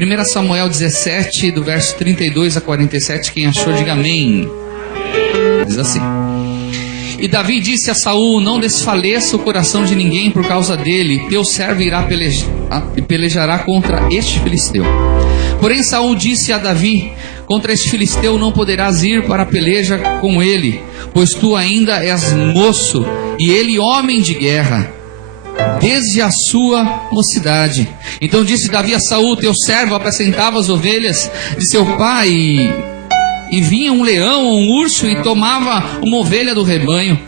1 Samuel 17, do verso 32 a 47, quem achou, diga amém. Diz assim: E Davi disse a Saul: não desfaleça o coração de ninguém por causa dele, teu servo irá pelejará contra este filisteu. Porém Saul disse a Davi: contra este filisteu não poderás ir para a peleja com ele, pois tu ainda és moço, e ele homem de guerra, desde a sua mocidade. Então disse Davi a Saul: teu servo apacentava as ovelhas de seu pai, e vinha um leão ou um urso e tomava uma ovelha do rebanho.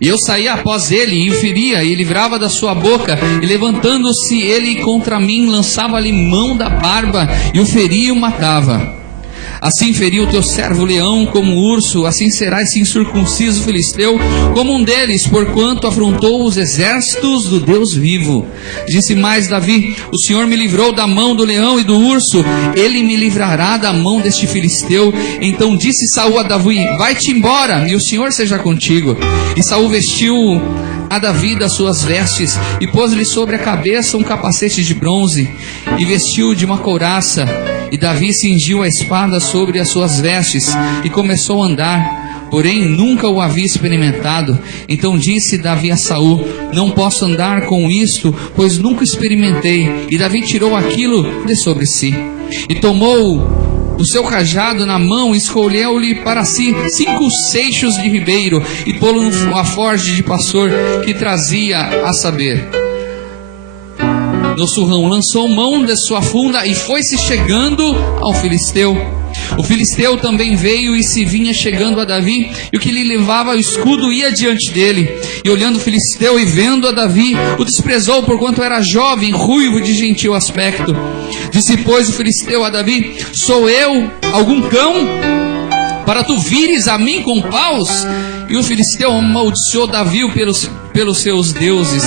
E eu saía após ele e o feria e livrava da sua boca, e levantando-se ele contra mim, lançava-lhe mão da barba e o feria e o matava. Assim feriu o teu servo o leão como o urso, assim será esse incircunciso filisteu como um deles, porquanto afrontou os exércitos do Deus vivo. Disse mais Davi: o Senhor me livrou da mão do leão e do urso, ele me livrará da mão deste filisteu. Então disse Saul a Davi: vai-te embora, e o Senhor seja contigo. E Saul vestiu a Davi das suas vestes, e pôs-lhe sobre a cabeça um capacete de bronze, e vestiu de uma couraça. E Davi cingiu a espada sobre as suas vestes, e começou a andar, porém nunca o havia experimentado. Então disse Davi a Saul: não posso andar com isto, pois nunca experimentei. E Davi tirou aquilo de sobre si, e tomou o seu cajado na mão, escolheu-lhe para si 5 seixos de ribeiro, e pô-lo numa forja de pastor que trazia, a saber, no surrão. Lançou mão de sua funda e foi-se chegando ao filisteu. O filisteu também veio e se vinha chegando a Davi, e o que lhe levava o escudo ia diante dele. E olhando o filisteu e vendo a Davi, o desprezou, porquanto era jovem, ruivo, de gentil aspecto. Disse, pois, o filisteu a Davi: sou eu algum cão, para tu vires a mim com paus? E o filisteu amaldiçoou Davi pelos seus deuses.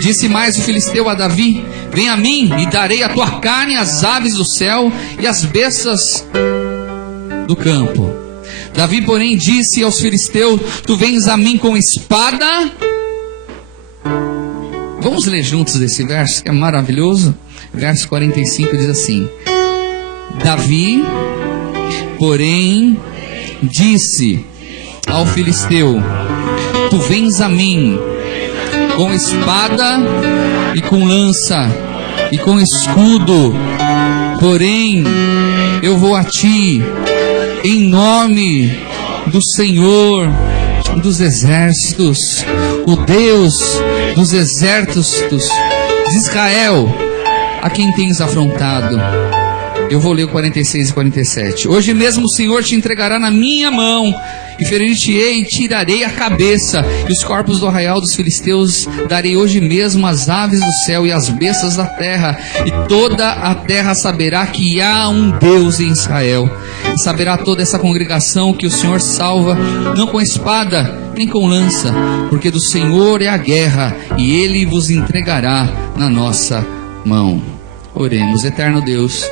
Disse mais o filisteu a Davi: vem a mim, e darei a tua carne às aves do céu e às bestas do campo. Davi, porém, disse aos filisteus: tu vens a mim com espada. Vamos ler juntos esse verso, que é maravilhoso. Verso 45 diz assim: Davi, porém, disse ao filisteu: tu vens a mim com espada e com lança e com escudo, porém eu vou a ti em nome do Senhor dos exércitos, o Deus dos exércitos de Israel, a quem tens afrontado. Eu vou ler o 46 e 47. Hoje mesmo o Senhor te entregará na minha mão, e ferir-te-ei e tirarei a cabeça, e os corpos do arraial dos filisteus darei hoje mesmo às aves do céu e às bestas da terra, e toda a terra saberá que há um Deus em Israel. E saberá toda essa congregação que o Senhor salva, não com espada nem com lança, porque do Senhor é a guerra, e Ele vos entregará na nossa mão. Oremos. Eterno Deus,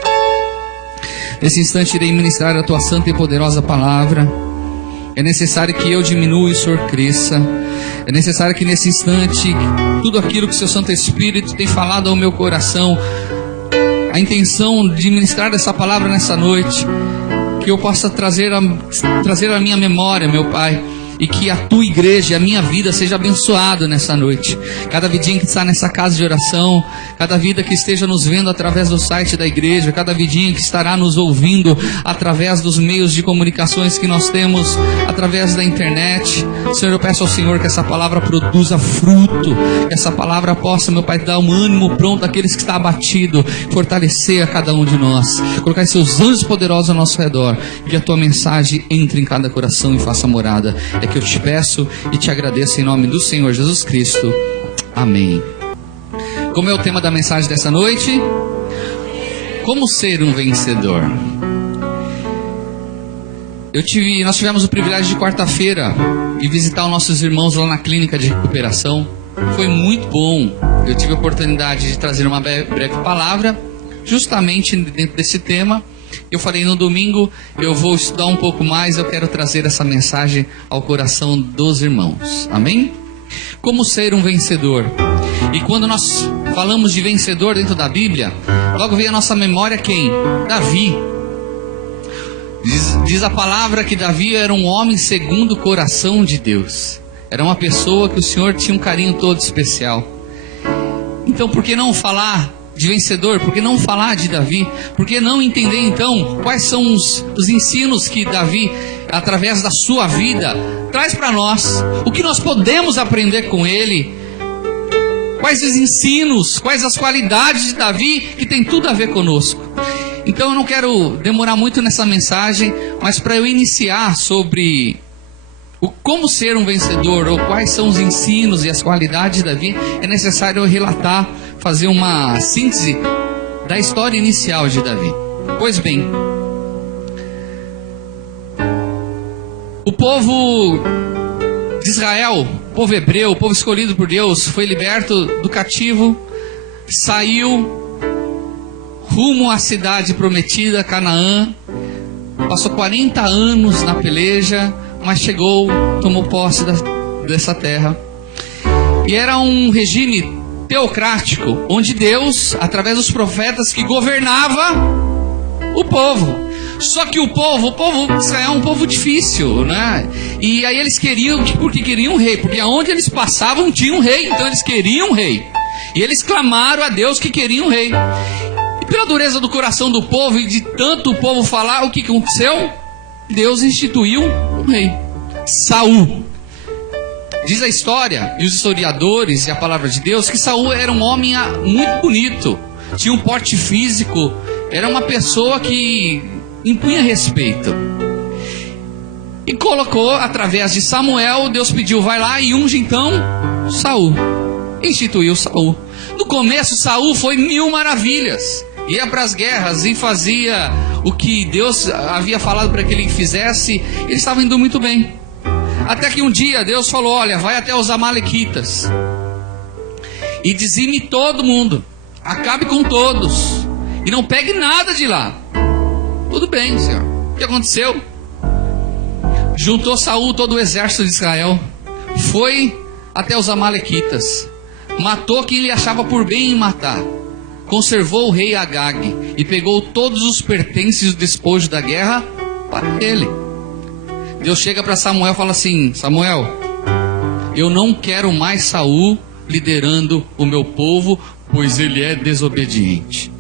nesse instante irei ministrar a tua santa e poderosa palavra. É necessário que eu diminua e o Senhor cresça. É necessário que nesse instante, tudo aquilo que o seu Santo Espírito tem falado ao meu coração, a intenção de ministrar essa palavra nessa noite, que eu possa trazer a minha memória, meu Pai, e que a tua igreja, a minha vida seja abençoada nessa noite. Cada vidinha que está nessa casa de oração, cada vida que esteja nos vendo através do site da igreja, cada vidinha que estará nos ouvindo através dos meios de comunicações que nós temos, através da internet. Senhor, eu peço ao Senhor que essa palavra produza fruto, que essa palavra possa, meu Pai, dar um ânimo pronto àqueles que estão abatidos, fortalecer a cada um de nós, colocar seus anjos poderosos ao nosso redor, que a tua mensagem entre em cada coração e faça morada. É que eu te peço e te agradeço em nome do Senhor Jesus Cristo. Amém. Como é o tema da mensagem dessa noite? Como ser um vencedor. Nós tivemos o privilégio de quarta-feira de visitar os nossos irmãos lá na clínica de recuperação. Foi muito bom. Eu tive a oportunidade de trazer uma breve palavra justamente dentro desse tema. Eu falei, no domingo eu vou estudar um pouco mais, eu quero trazer essa mensagem ao coração dos irmãos. Amém? Como ser um vencedor. E quando nós falamos de vencedor dentro da Bíblia, logo vem à nossa memória quem? Davi. Diz a palavra que Davi era um homem segundo o coração de Deus. Era uma pessoa que o Senhor tinha um carinho todo especial. Então, por que não falar de vencedor? Por que não falar de Davi? Por que não entender então quais são os ensinos que Davi, através da sua vida, traz para nós? O que nós podemos aprender com ele? Quais os ensinos, quais as qualidades de Davi que tem tudo a ver conosco? Então eu não quero demorar muito nessa mensagem, mas para eu iniciar sobre como ser um vencedor, ou quais são os ensinos e as qualidades de Davi, é necessário eu relatar, fazer uma síntese da história inicial de Davi. Pois bem, o povo de Israel, o povo hebreu, o povo escolhido por Deus, foi liberto do cativo, saiu rumo à cidade prometida, Canaã, passou 40 anos na peleja, mas chegou, tomou posse dessa terra. E era um regime teocrático, onde Deus, através dos profetas, que governava o povo. Só que o povo de Israel é um povo difícil, né? E aí eles queriam, porque queriam um rei, porque aonde eles passavam tinha um rei, então eles queriam um rei. E eles clamaram a Deus que queriam um rei. E pela dureza do coração do povo e de tanto o povo falar, o que aconteceu? Deus instituiu um rei, Saul. Diz a história, e os historiadores e a palavra de Deus, que Saul era um homem muito bonito, tinha um porte físico, era uma pessoa que impunha respeito. E colocou, através de Samuel, Deus pediu, vai lá e unge então Saul. Instituiu Saul. No começo, Saul foi 1000 maravilhas. Ia para as guerras e fazia o que Deus havia falado para que ele fizesse. Eles estavam indo muito bem. Até que um dia Deus falou, olha, vai até os amalequitas e dizime todo mundo, acabe com todos e não pegue nada de lá. Tudo bem, Senhor. O que aconteceu? Juntou Saul todo o exército de Israel, foi até os amalequitas, matou quem ele achava por bem em matar, conservou o rei Agag e pegou todos os pertences do despojo da guerra para ele. Deus chega para Samuel e fala assim, Samuel, eu não quero mais Saul liderando o meu povo, pois ele é desobediente.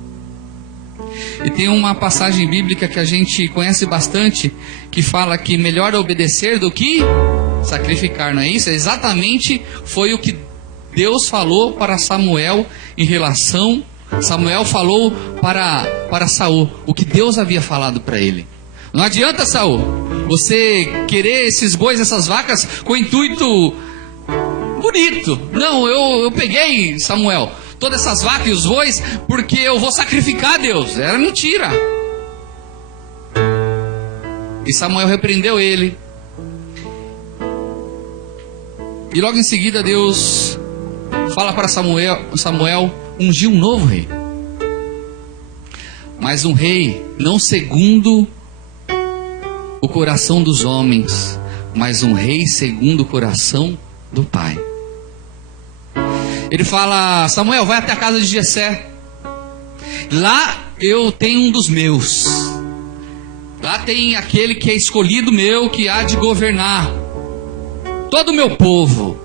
E tem uma passagem bíblica que a gente conhece bastante, que fala que melhor é obedecer do que sacrificar, não é isso? Exatamente foi o que Deus falou para Samuel em relação, Samuel falou para Saul, o que Deus havia falado para ele. Não adianta, Saul, você querer esses bois, essas vacas com intuito bonito. Não, eu peguei, Samuel, todas essas vacas e os bois porque eu vou sacrificar a Deus. Era mentira. E Samuel repreendeu ele. E logo em seguida Deus fala para Samuel ungir um novo rei. Mas um rei não segundo o coração dos homens, mas um rei segundo o coração do Pai. Ele fala, Samuel, vai até a casa de Jessé. Lá eu tenho um dos meus. Lá tem aquele que é escolhido meu, que há de governar todo o meu povo.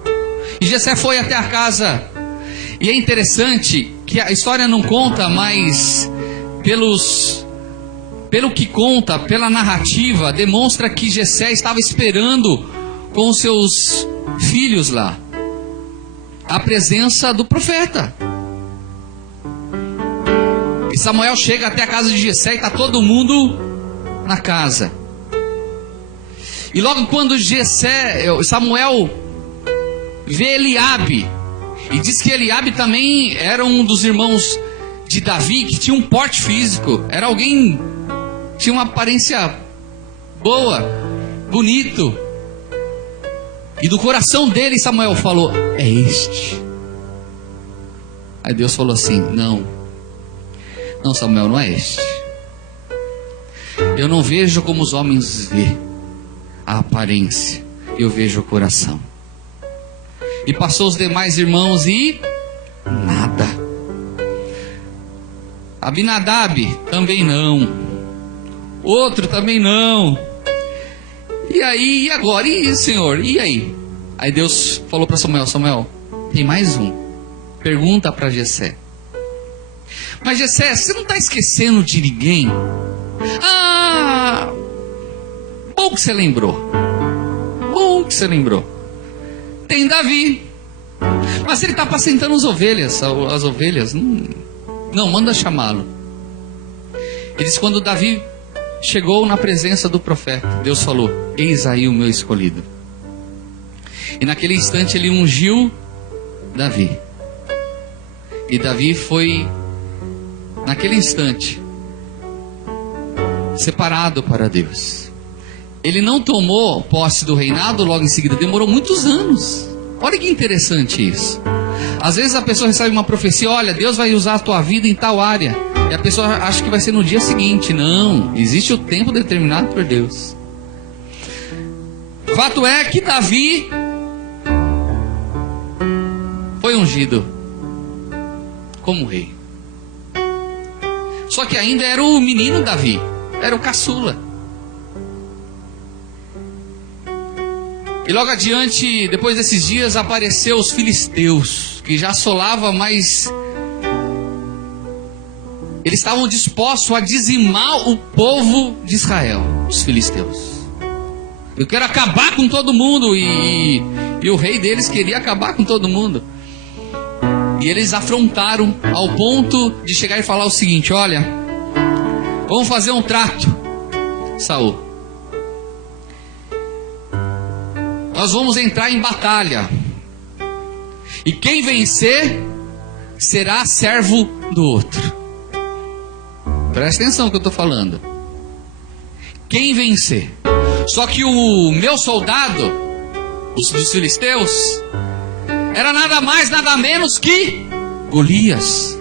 E Jessé foi até a casa. E é interessante que a história não conta, mas pelo que conta, pela narrativa, demonstra que Jessé estava esperando com os seus filhos lá a presença do profeta. E Samuel chega até a casa de Jessé e está todo mundo na casa. E logo quando Samuel vê Eliabe, e diz que Eliabe também era um dos irmãos de Davi, que tinha um porte físico, era alguém, tinha uma aparência boa, bonito. E do coração dele Samuel falou, é este. Aí Deus falou assim, não Samuel, não é este. Eu não vejo como os homens vê a aparência, eu vejo o coração. E passou os demais irmãos e nada. Abinadab, também não. Outro, também não. E aí, e agora? E Senhor, e aí? Aí Deus falou para Samuel: Samuel, tem mais um. Pergunta para Jessé. Mas Jessé, você não está esquecendo de ninguém? Ah, bom que você lembrou. Bom que você lembrou. Tem Davi. Mas ele está apacentando as ovelhas. Não, manda chamá-lo. Ele disse: quando Davi chegou na presença do profeta, Deus falou: eis aí o meu escolhido. E naquele instante ele ungiu Davi. E Davi foi, naquele instante, separado para Deus. Ele não tomou posse do reinado logo em seguida, demorou muitos anos. Olha que interessante isso. Às vezes a pessoa recebe uma profecia: olha, Deus vai usar a tua vida em tal área. E a pessoa acha que vai ser no dia seguinte. Não, existe o tempo determinado por Deus. Fato é que Davi foi ungido como rei. Só que ainda era o menino Davi, era o caçula. E logo adiante, depois desses dias, apareceu os filisteus, que já assolava, mas eles estavam dispostos a dizimar o povo de Israel, os filisteus. Eu quero acabar com todo mundo, e o rei deles queria acabar com todo mundo. E eles afrontaram ao ponto de chegar e falar o seguinte: olha, vamos fazer um trato, Saul. Nós vamos entrar em batalha, e quem vencer será servo do outro. Presta atenção no que eu estou falando. Quem vencer. Só que o meu soldado, os dos filisteus, era nada mais, nada menos que Golias.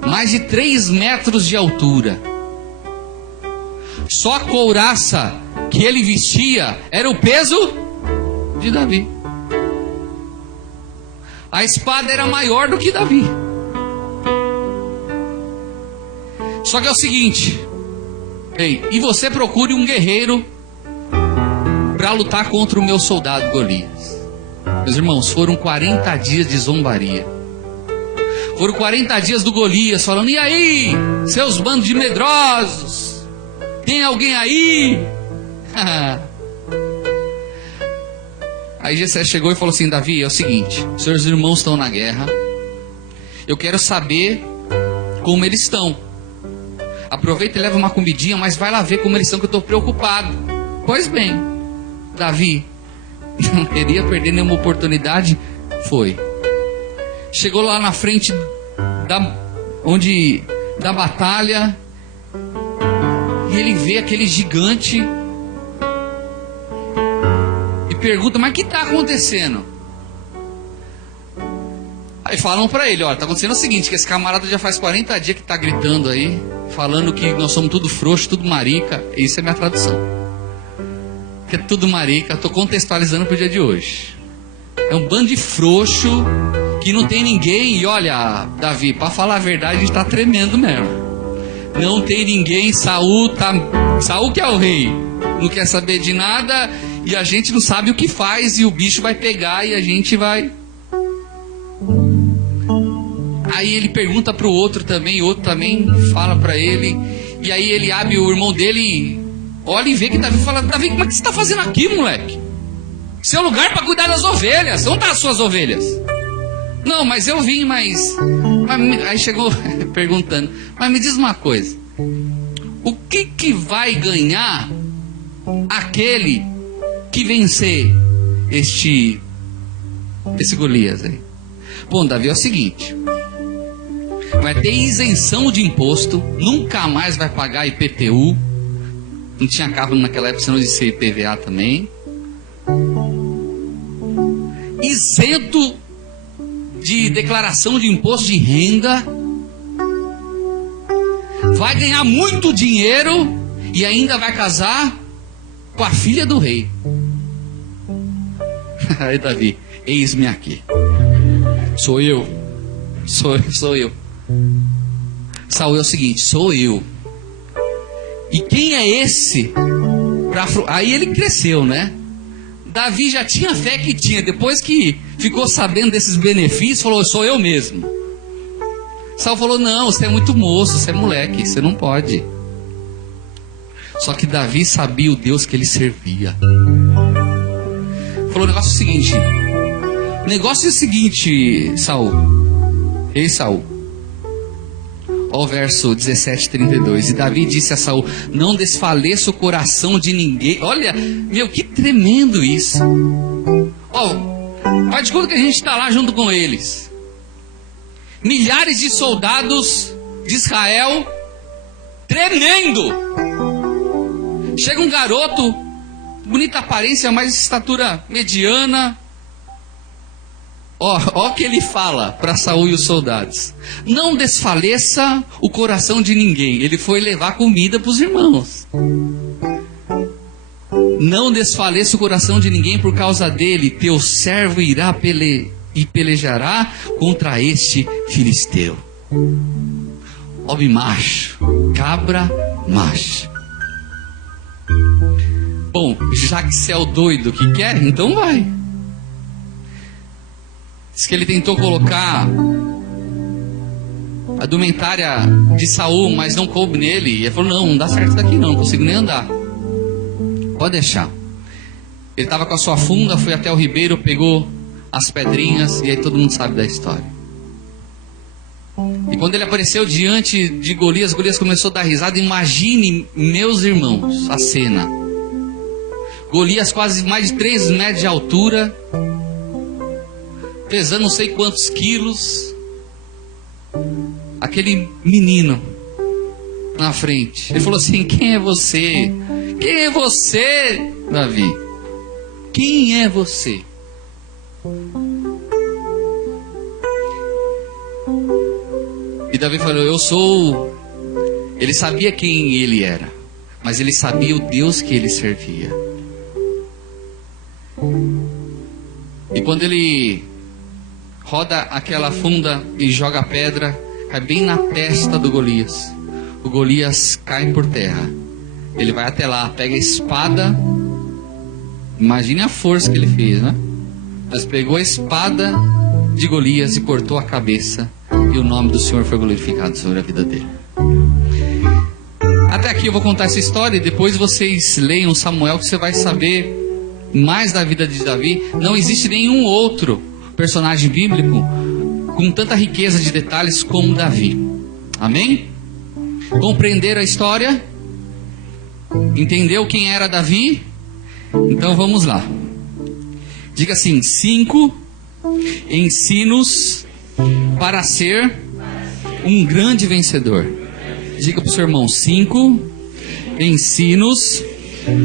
Mais de 3 metros de altura. Só a couraça que ele vestia era o peso de Davi. A espada era maior do que Davi. Só que é o seguinte: ei, e você procure um guerreiro para lutar contra o meu soldado Golias. Meus irmãos, foram 40 dias de zombaria. Foram 40 dias do Golias falando: e aí, seus bandos de medrosos? Tem alguém aí? Aí Jessé chegou e falou assim: Davi, é o seguinte, seus irmãos estão na guerra. Eu quero saber como eles estão. Aproveita e leva uma comidinha, mas vai lá ver como eles estão, que eu estou preocupado. Pois bem, Davi não queria perder nenhuma oportunidade. Foi. Chegou lá na frente da batalha, e ele vê aquele gigante e pergunta: mas o que está acontecendo? Aí falam para ele: olha, está acontecendo o seguinte, que esse camarada já faz 40 dias que está gritando aí, falando que nós somos tudo frouxo, tudo marica. Isso é minha tradução, que é tudo marica. Estou contextualizando para o dia de hoje. É um bando de frouxo que não tem ninguém. E olha, Davi, para falar a verdade, a gente está tremendo mesmo. Não tem ninguém. Saul que é o rei, não quer saber de nada, e a gente não sabe o que faz, e o bicho vai pegar e a gente vai. Aí ele pergunta para o outro também, e o outro também fala para ele. E aí ele abre, o irmão dele olha e vê que Davi fala: Davi, como é que você está fazendo aqui, moleque? Seu lugar para cuidar das ovelhas. Onde estão as suas ovelhas? Não, mas eu vim, mas aí chegou perguntando: mas me diz uma coisa, o que vai ganhar aquele que vencer esse Golias aí? Bom, Davi, é o seguinte: vai ter isenção de imposto, nunca mais vai pagar IPTU. Não tinha carro naquela época, senão existia IPVA também. Isento de declaração de imposto de renda. Vai ganhar muito dinheiro e ainda vai casar com a filha do rei. Aí Davi: eis-me aqui, sou eu. Sou eu. Saul é o seguinte, sou eu. E quem é esse? Aí ele cresceu, né? Davi já tinha fé que tinha. Depois que ficou sabendo desses benefícios, falou, sou eu mesmo. Saul falou, não, você é muito moço, você é moleque, você não pode. Só que Davi sabia o Deus que ele servia. Falou, o negócio é o seguinte, Saul. Ei, Saul. Olha o verso 17, 32. E Davi disse a Saul, não desfaleça o coração de ninguém. Olha, meu, que tremendo isso. Faz de conta que a gente está lá junto com eles. Milhares de soldados de Israel, tremendo. Chega um garoto, bonita aparência, mas estatura mediana. Ó que ele fala para Saul e os soldados. Não desfaleça o coração de ninguém. Ele foi levar comida para os irmãos. Não desfaleça o coração de ninguém por causa dele. Teu servo irá e pelejará contra este filisteu. Homem macho, cabra macho. Bom, já que você é o doido que quer, então vai. Diz que ele tentou colocar a indumentária de Saul, mas não coube nele. E ele falou, não dá certo daqui não consigo nem andar. Pode deixar. Ele estava com a sua funda, foi até o ribeiro, pegou as pedrinhas, e aí todo mundo sabe da história. E quando ele apareceu diante de Golias, Golias começou a dar risada. Imagine, meus irmãos, a cena. Golias quase mais de 3 metros de altura, pesando não sei quantos quilos. Aquele menino na frente. Ele falou assim, quem é você? Quem é você, Davi? Quem é você? E Davi falou, eu sou. Ele sabia quem ele era, mas ele sabia o Deus que ele servia. E quando ele roda aquela funda e joga a pedra, cai bem na testa do Golias. O Golias cai por terra. Ele vai até lá, pega a espada. Imagine a força que ele fez, né? Mas pegou a espada de Golias e cortou a cabeça. E o nome do Senhor foi glorificado sobre a vida dele. Até aqui eu vou contar essa história. E depois vocês leiam Samuel, que você vai saber mais da vida de Davi. Não existe nenhum outro personagem bíblico com tanta riqueza de detalhes como Davi. Amém? Compreenderam a história? Entendeu quem era Davi? Então vamos lá. Diga assim, 5 ensinos para ser um grande vencedor. Diga para o seu irmão, 5 ensinos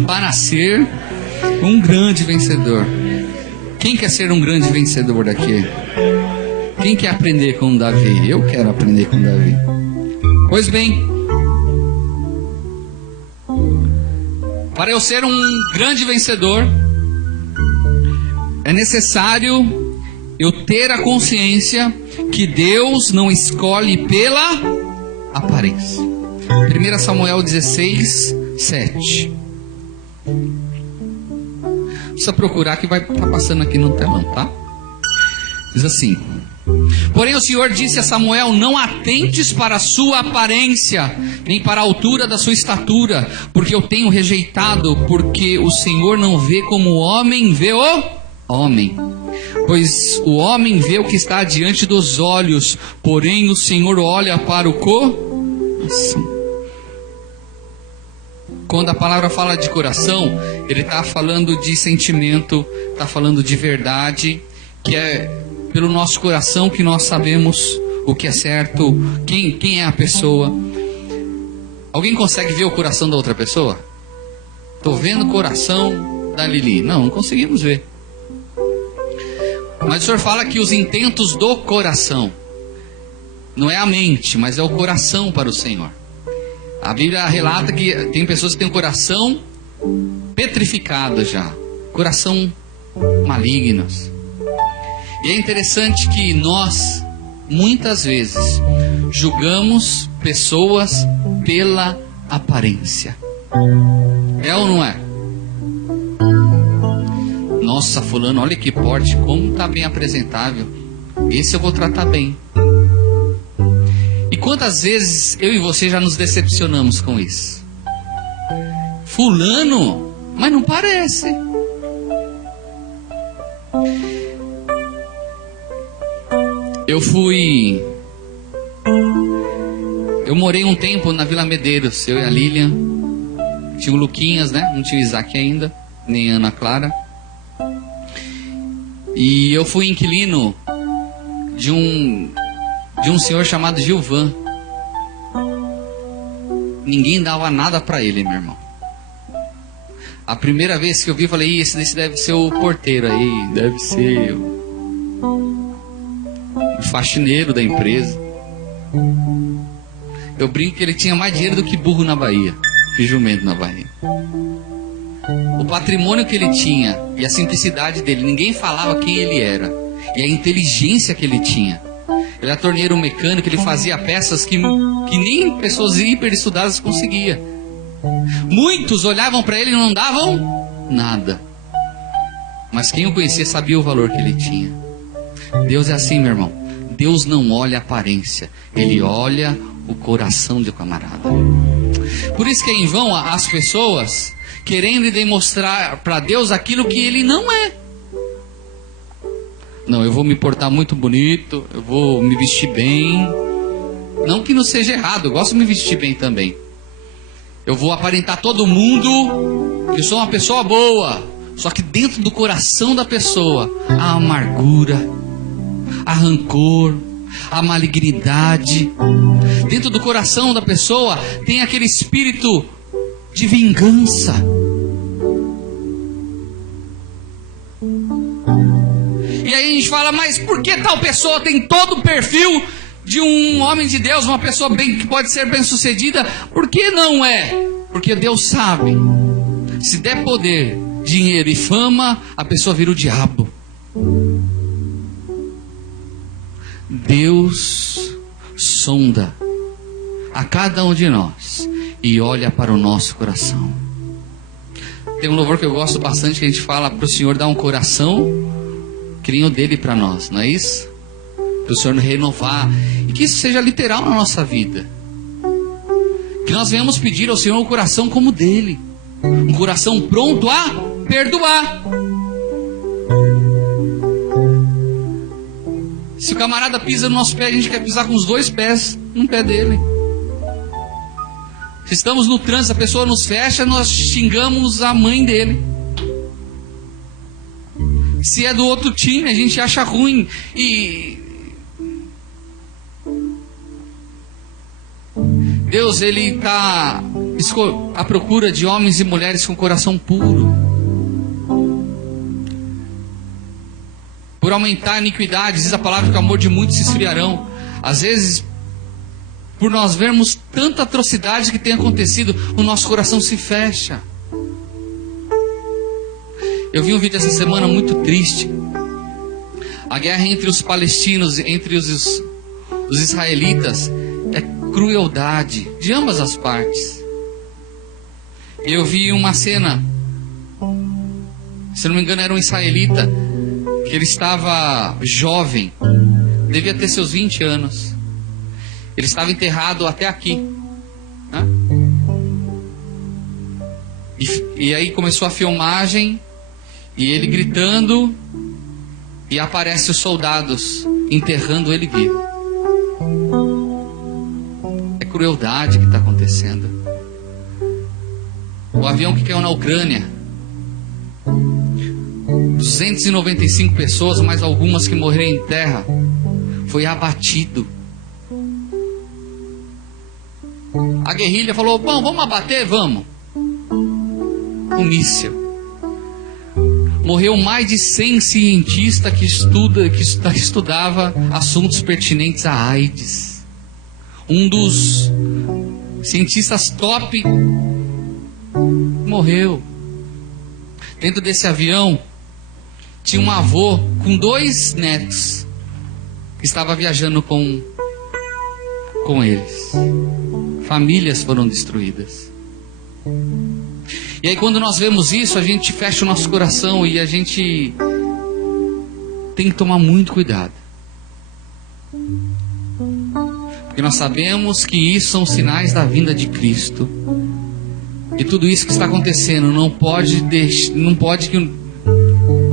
para ser um grande vencedor. Quem quer ser um grande vencedor daqui? Quem quer aprender com Davi? Eu quero aprender com Davi. Pois bem, para eu ser um grande vencedor, é necessário eu ter a consciência que Deus não escolhe pela aparência. 1 Samuel 16, 7. Precisa procurar que vai estar passando aqui no telão, tá? Diz assim: porém o Senhor disse a Samuel, não atentes para a sua aparência, nem para a altura da sua estatura, porque eu tenho rejeitado, porque o Senhor não vê como o homem vê o homem. Pois o homem vê o que está diante dos olhos, porém o Senhor olha para o coração. Quando a palavra fala de coração, ele está falando de sentimento, está falando de verdade, que é pelo nosso coração que nós sabemos o que é certo, quem é a pessoa. Alguém consegue ver o coração da outra pessoa? Estou vendo o coração da Lili. Não conseguimos ver. Mas o Senhor fala que os intentos do coração, não é a mente, mas é o coração para o Senhor. A Bíblia relata que tem pessoas que têm o coração petrificado já, coração malignos. E é interessante que nós muitas vezes, julgamos pessoas pela aparência. É ou não é? Nossa, fulano, olha que porte, como está bem apresentável. Esse eu vou tratar bem. E quantas vezes eu e você já nos decepcionamos com isso? Fulano, mas não parece. Eu morei um tempo na Vila Medeiros, eu e a Lilian. Tinha o Luquinhas, né? Não tinha o Isaac ainda, nem a Ana Clara. E eu fui inquilino de um senhor chamado Gilvan. Ninguém dava nada para ele, meu irmão. A primeira vez que eu vi, eu falei, esse deve ser o porteiro aí, deve ser o faxineiro da empresa. Eu brinco que ele tinha mais dinheiro do que burro na Bahia, que jumento na Bahia. O patrimônio que ele tinha e a simplicidade dele, ninguém falava quem ele era. E a inteligência que ele tinha. Ele era torneiro mecânico, ele fazia peças que nem pessoas hiper estudadas conseguiam. Muitos olhavam para ele e não davam nada. Mas quem o conhecia sabia o valor que ele tinha. Deus é assim, meu irmão. Deus não olha a aparência, Ele olha o coração do camarada. Por isso que é em vão as pessoas querendo demonstrar para Deus aquilo que Ele não é. Não, eu vou me portar muito bonito, eu vou me vestir bem. Não que não seja errado, eu gosto de me vestir bem também. Eu vou aparentar a todo mundo que eu sou uma pessoa boa. Só que dentro do coração da pessoa há amargura, há rancor, há malignidade. Dentro do coração da pessoa tem aquele espírito de vingança. E aí a gente fala, mas por que tal pessoa tem todo o perfil de um homem de Deus, uma pessoa que pode ser bem sucedida? Por que não é? Porque Deus sabe, se der poder, dinheiro e fama, a pessoa vira o diabo. Deus sonda a cada um de nós e olha para o nosso coração. Tem um louvor que eu gosto bastante, que a gente fala para o Senhor dar um coração que nem o dele para nós, não é isso? Para o Senhor renovar, e que isso seja literal na nossa vida. Que nós venhamos pedir ao Senhor um coração como o dele, um coração pronto a perdoar. Se o camarada pisa no nosso pé, a gente quer pisar com os dois pés no pé dele. Se estamos no trânsito, a pessoa nos fecha, nós xingamos a mãe dele. Se é do outro time, a gente acha ruim. E Deus, Ele está à procura de homens e mulheres com coração puro. Por aumentar a iniquidade, diz a palavra que o amor de muitos se esfriarão. Às vezes, por nós vermos tanta atrocidade que tem acontecido, o nosso coração se fecha. Eu vi um vídeo essa semana muito triste. A guerra entre os palestinos, entre os israelitas, é crueldade de ambas as partes. Eu vi uma cena, se não me engano era um israelita, que ele estava jovem, devia ter seus 20 anos. Ele estava enterrado até aqui, né? E aí começou a filmagem, e ele gritando, e aparecem os soldados enterrando ele vivo. É crueldade que está acontecendo. O avião que caiu na Ucrânia, 295 pessoas, mais algumas que morreram em terra, foi abatido. A guerrilha falou, bom, vamos abater? Vamos. Um míssil. Morreu mais de 100 cientistas que estudava assuntos pertinentes à AIDS. Um dos cientistas top morreu. Dentro desse avião tinha um avô com 2 netos. que estava viajando com eles. Famílias foram destruídas. E aí quando nós vemos isso, a gente fecha o nosso coração e a gente tem que tomar muito cuidado. Porque nós sabemos que isso são sinais da vinda de Cristo. E tudo isso que está acontecendo não pode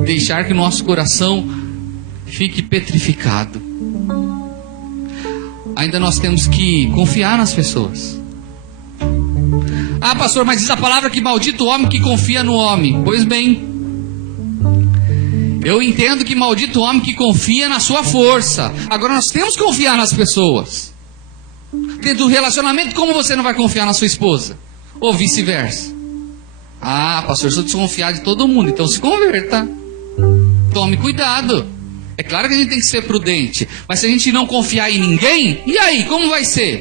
deixar que o nosso coração fique petrificado. Ainda nós temos que confiar nas pessoas. Ah, pastor, mas diz a palavra que maldito o homem que confia no homem. Pois bem, eu entendo que maldito o homem que confia na sua força. Agora nós temos que confiar nas pessoas. Dentro do relacionamento, como você não vai confiar na sua esposa? Ou vice-versa? Ah, pastor, eu sou desconfiado de todo mundo, então se converta. Tome cuidado. É claro que a gente tem que ser prudente, mas se a gente não confiar em ninguém, e aí, como vai ser?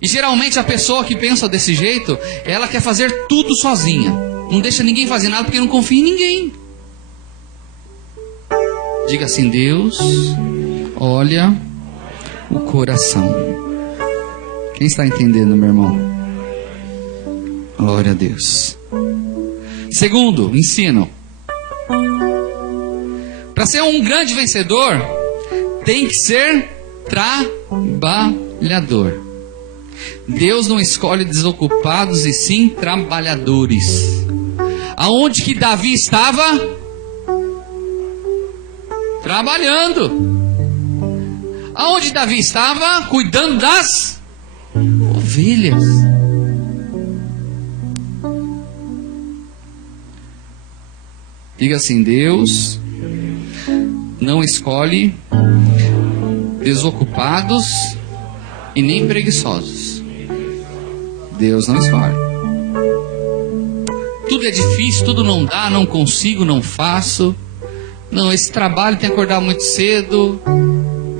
E geralmente a pessoa que pensa desse jeito, ela quer fazer tudo sozinha. Não deixa ninguém fazer nada porque não confia em ninguém. Diga assim: Deus olha o coração. Quem está entendendo, meu irmão? Glória a Deus. Segundo, ensino. Para ser um grande vencedor, tem que ser trabalhador. Deus não escolhe desocupados e sim trabalhadores. Aonde que Davi estava? Trabalhando. Aonde Davi estava? Cuidando das ovelhas. Diga assim: Deus não escolhe desocupados e nem preguiçosos. Deus não escolhe. Tudo é difícil, tudo não dá, não consigo, não faço. Não, esse trabalho tem que acordar muito cedo.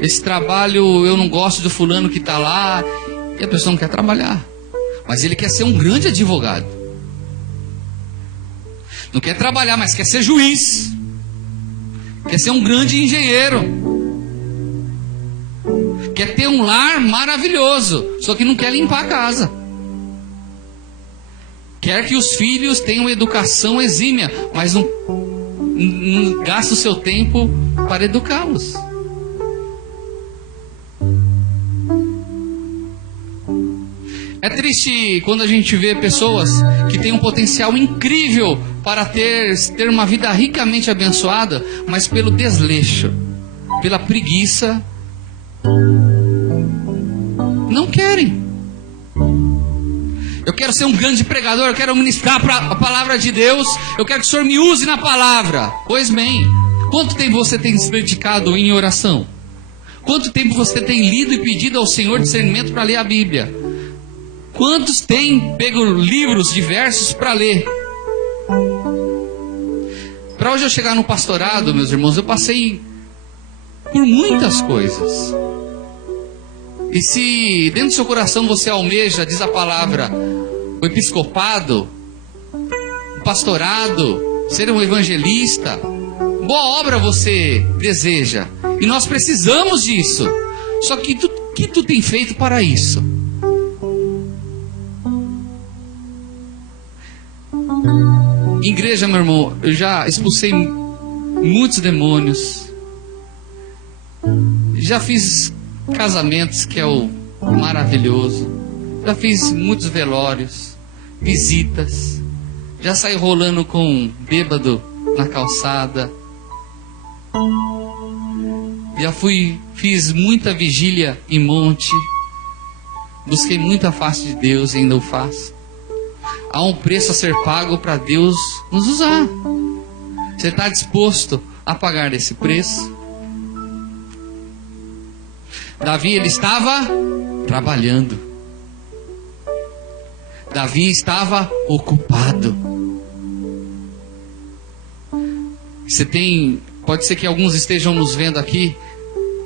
Esse trabalho eu não gosto do fulano que está lá. E a pessoa não quer trabalhar. Mas ele quer ser um grande advogado. Não quer trabalhar, mas quer ser juiz. Quer ser um grande engenheiro. Quer ter um lar maravilhoso. Só que não quer limpar a casa. Quer que os filhos tenham educação exímia, mas não gasta o seu tempo para educá-los. É triste quando a gente vê pessoas que têm um potencial incrível para ter uma vida ricamente abençoada, mas pelo desleixo, pela preguiça, não querem. Eu quero ser um grande pregador, eu quero ministrar a palavra de Deus, eu quero que o Senhor me use na palavra. Pois bem, quanto tempo você tem se dedicado em oração? Quanto tempo você tem lido e pedido ao Senhor discernimento para ler a Bíblia? Quantos têm pego livros diversos para ler? Para hoje eu chegar no pastorado, meus irmãos, eu passei por muitas coisas. E se dentro do seu coração você almeja, diz a palavra, o episcopado, o pastorado, ser um evangelista, boa obra você deseja. E nós precisamos disso. Só que o que tu tem feito para isso? Igreja, meu irmão, eu já expulsei muitos demônios. Já fiz casamentos, que é o maravilhoso. Já fiz muitos velórios, visitas. Já saí rolando com bêbado na calçada. Já fiz muita vigília em monte. Busquei muita face de Deus e ainda o faço. Há um preço a ser pago para Deus nos usar. Você está disposto a pagar esse preço? Davi, ele estava trabalhando. Davi estava ocupado. Pode ser que alguns estejam nos vendo aqui.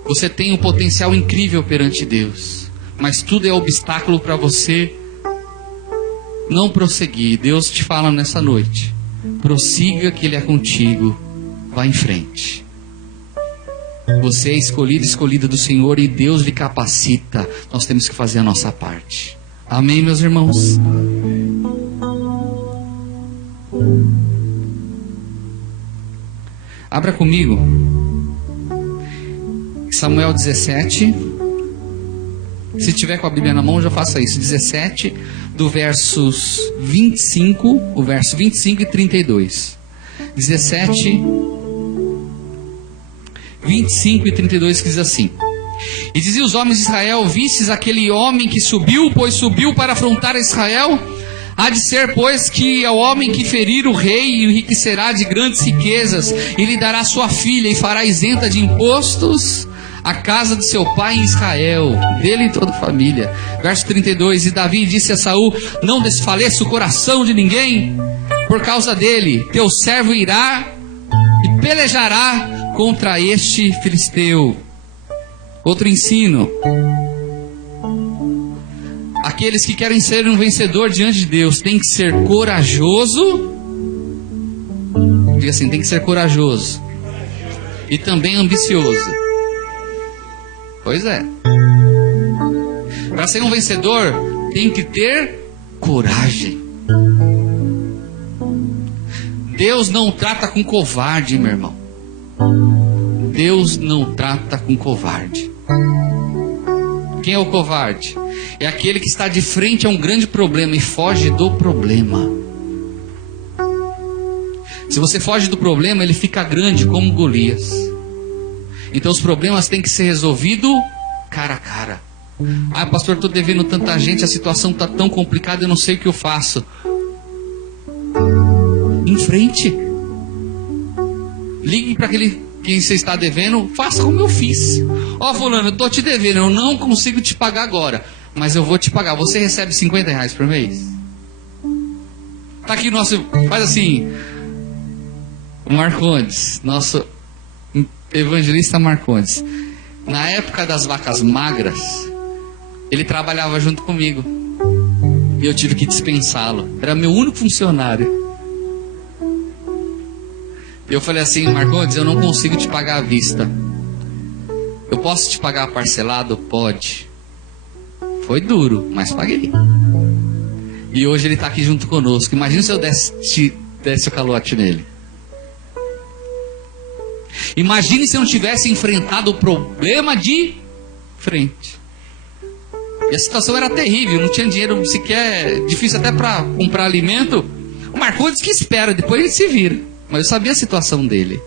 Você tem um potencial incrível perante Deus, mas tudo é obstáculo para você não prosseguir. Deus te fala nessa noite: prossiga, que Ele é contigo. Vá em frente. Você é escolhido, escolhida do Senhor, e Deus lhe capacita. Nós temos que fazer a nossa parte. Amém, meus irmãos? Abra comigo Samuel 17. Se tiver com a Bíblia na mão, já faça isso. 17, do versos 25, o verso 25 e 32. 17, 25 e 32, que diz assim: E diziam os homens de Israel: Vistes aquele homem que subiu, pois subiu para afrontar a Israel? Há de ser, pois, que é o homem que ferir o rei e enriquecerá de grandes riquezas, e lhe dará sua filha, e fará isenta de impostos a casa de seu pai em Israel, dele e toda a família. Verso 32, e Davi disse a Saul: Não desfaleça o coração de ninguém por causa dele, teu servo irá e pelejará contra este filisteu. Outro ensino: aqueles que querem ser um vencedor diante de Deus tem que ser corajoso. Diga assim: tem que ser corajoso e também ambicioso. Pois é. Para ser um vencedor, tem que ter coragem. Deus não trata com covarde, meu irmão. Deus não trata com covarde. Quem é o covarde? É aquele que está de frente a um grande problema e foge do problema. Se você foge do problema, ele fica grande como Golias. Então os problemas têm que ser resolvidos cara a cara. Ah, pastor, estou devendo tanta gente, a situação está tão complicada, eu não sei o que eu faço. Em frente. Ligue para aquele quem você está devendo, faça como eu fiz. Ó, fulano, eu estou te devendo, eu não consigo te pagar agora, mas eu vou te pagar. Você recebe R$50 por mês? Tá aqui nosso, faz assim, o Marcondes, nosso evangelista Marcondes. Na época das vacas magras, ele trabalhava junto comigo e eu tive que dispensá-lo. Era meu único funcionário. Eu falei assim: Marcondes, eu não consigo te pagar à vista. Eu posso te pagar parcelado? Pode. Foi duro, mas paguei. E hoje ele está aqui junto conosco. Imagina se eu desse o calote nele. Imagine se eu não tivesse enfrentado o problema de frente. E a situação era terrível, não tinha dinheiro sequer, difícil até para comprar alimento. O Marcondes que espera, depois ele se vira. Mas eu sabia a situação dele.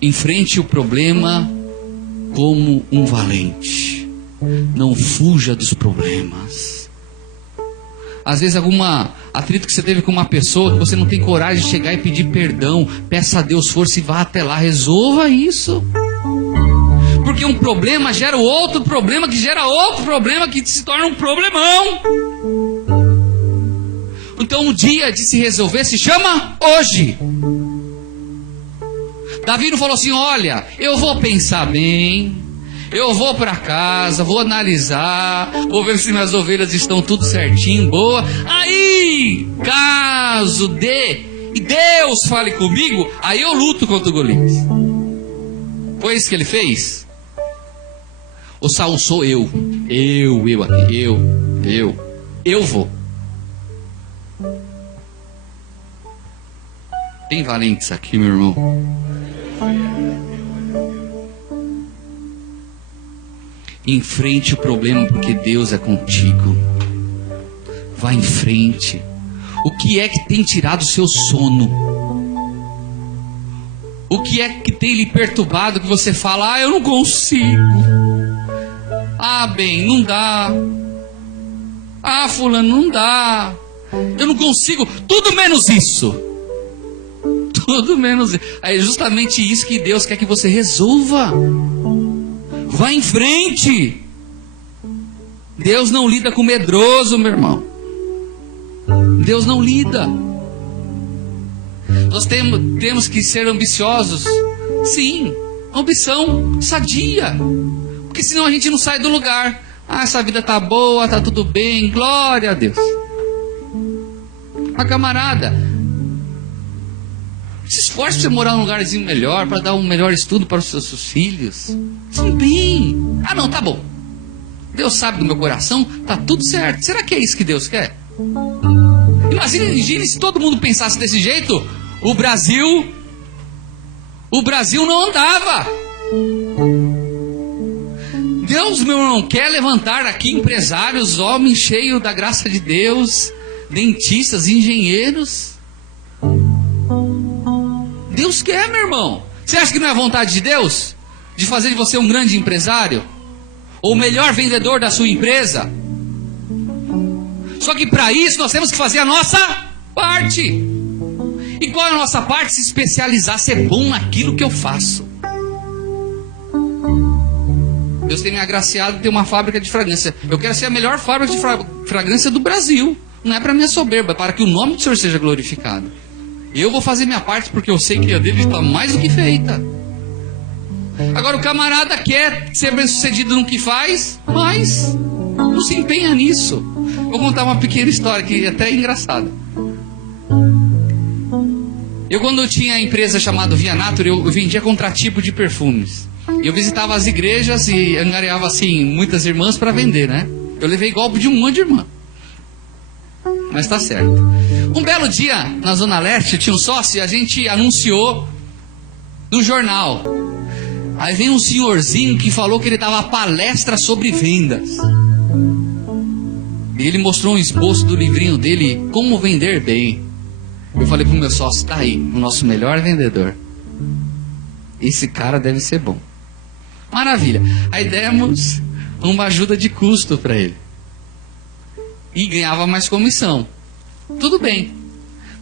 Enfrente o problema como um valente. Não fuja dos problemas. Às vezes algum atrito que você teve com uma pessoa que você não tem coragem de chegar e pedir perdão, peça a Deus força e vá até lá, resolva isso. Porque um problema gera outro problema, que gera outro problema, que se torna um problemão. Então o dia de se resolver se chama hoje. Davi não falou assim: olha, eu vou pensar bem, eu vou para casa, vou analisar, vou ver se minhas ovelhas estão tudo certinho, boa. Aí, caso dê, e Deus fale comigo, aí eu luto contra o Golias. Foi isso que ele fez? O Saul sou eu aqui, eu vou. Tem valentes aqui, meu irmão? Enfrente o problema, porque Deus é contigo. Vá em frente. O que é que tem tirado o seu sono? O que é que tem lhe perturbado, que você fala: ah, eu não consigo. Ah, bem, não dá. Ah, fulano, não dá. Eu não consigo. Tudo menos isso. Tudo menos isso. É justamente isso que Deus quer que você resolva. Vá em frente. Deus não lida com medroso, meu irmão. Deus não lida. Nós temos que ser ambiciosos. Sim, ambição sadia. Porque senão a gente não sai do lugar. Ah, essa vida tá boa, tá tudo bem, glória a Deus. Mas camarada, Se esforce para você morar num lugarzinho melhor, para dar um melhor estudo para os seus filhos. Sim, bem. Ah, não, tá bom. Deus sabe do meu coração, tá tudo certo. Será que é isso que Deus quer? Imagine se todo mundo pensasse desse jeito. O Brasil não andava. Deus, meu irmão, quer levantar aqui empresários, homens cheios da graça de Deus, dentistas, engenheiros. Deus quer, meu irmão. Você acha que não é vontade de Deus? De fazer de você um grande empresário? Ou o melhor vendedor da sua empresa? Só que para isso nós temos que fazer a nossa parte. E qual é a nossa parte? Se especializar, ser bom naquilo que eu faço. Deus tem me agraciado de ter uma fábrica de fragrância. Eu quero ser a melhor fábrica de fragrância do Brasil. Não é para minha soberba, é para que o nome do Senhor seja glorificado. Eu vou fazer minha parte porque eu sei que a dele está mais do que feita. Agora o camarada quer ser bem sucedido no que faz, mas não se empenha nisso. Vou contar uma pequena história que até é engraçada. Eu, quando eu tinha a empresa chamada Via Natura, eu vendia contratipo de perfumes. Eu visitava as igrejas e angariava assim muitas irmãs para vender, né? Eu levei golpe de um monte de irmã. Mas tá certo. Um belo dia, na Zona Leste, tinha um sócio e a gente anunciou no jornal. Aí vem um senhorzinho que falou que ele dava palestra sobre vendas. E ele mostrou um esboço do livrinho dele, Como Vender Bem. Eu falei pro meu sócio, tá aí, o nosso melhor vendedor. Esse cara deve ser bom. Maravilha. Aí demos uma ajuda de custo para ele. E ganhava mais comissão. Tudo bem.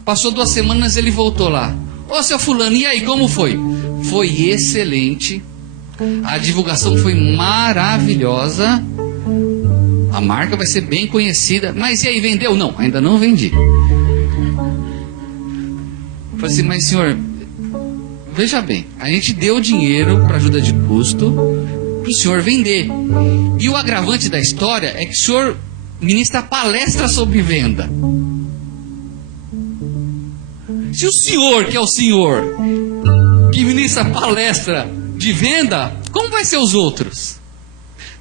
Passou 2 semanas, ele voltou lá. Ô, seu fulano, e aí, como foi? Foi excelente. A divulgação foi maravilhosa. A marca vai ser bem conhecida. Mas e aí, vendeu? Não, ainda não vendi. Falei assim, mas senhor, veja bem, a gente deu dinheiro para ajuda de custo para o senhor vender. E o agravante da história é que o senhor ministra palestra sobre venda. Se o senhor, que é o senhor, que ministra palestra de venda, como vai ser os outros?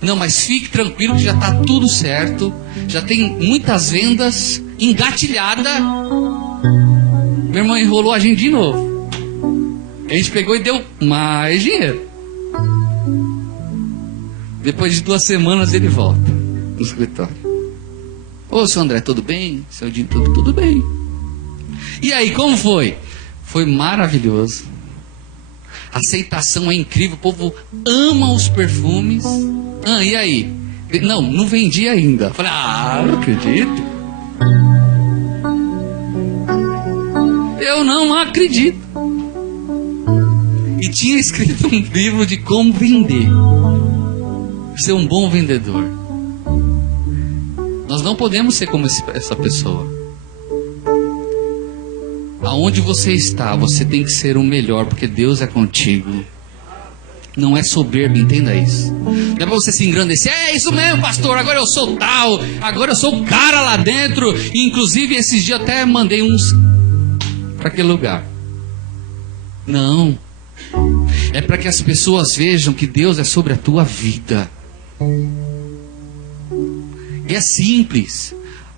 Não, mas fique tranquilo que já está tudo certo, já tem muitas vendas engatilhada. Meu irmão enrolou a gente de novo. A gente pegou e deu mais dinheiro. Depois de 2 semanas ele volta no escritório. Ô, seu André, tudo bem? Seu Dinho, tudo bem. E aí, como foi? Foi maravilhoso. A aceitação é incrível. O povo ama os perfumes. Ah, e aí? Não vendi ainda. Falei, não acredito. Eu não acredito. E tinha escrito um livro de como vender. Ser um bom vendedor. Nós não podemos ser como essa pessoa. Aonde você está, você tem que ser o melhor, porque Deus é contigo. Não é soberbo, entenda isso. Não é para você se engrandecer. É isso mesmo, pastor, agora eu sou tal, agora eu sou o cara lá dentro. E, inclusive esses dias até mandei uns para aquele lugar. Não. É para que as pessoas vejam que Deus é sobre a tua vida. E é simples.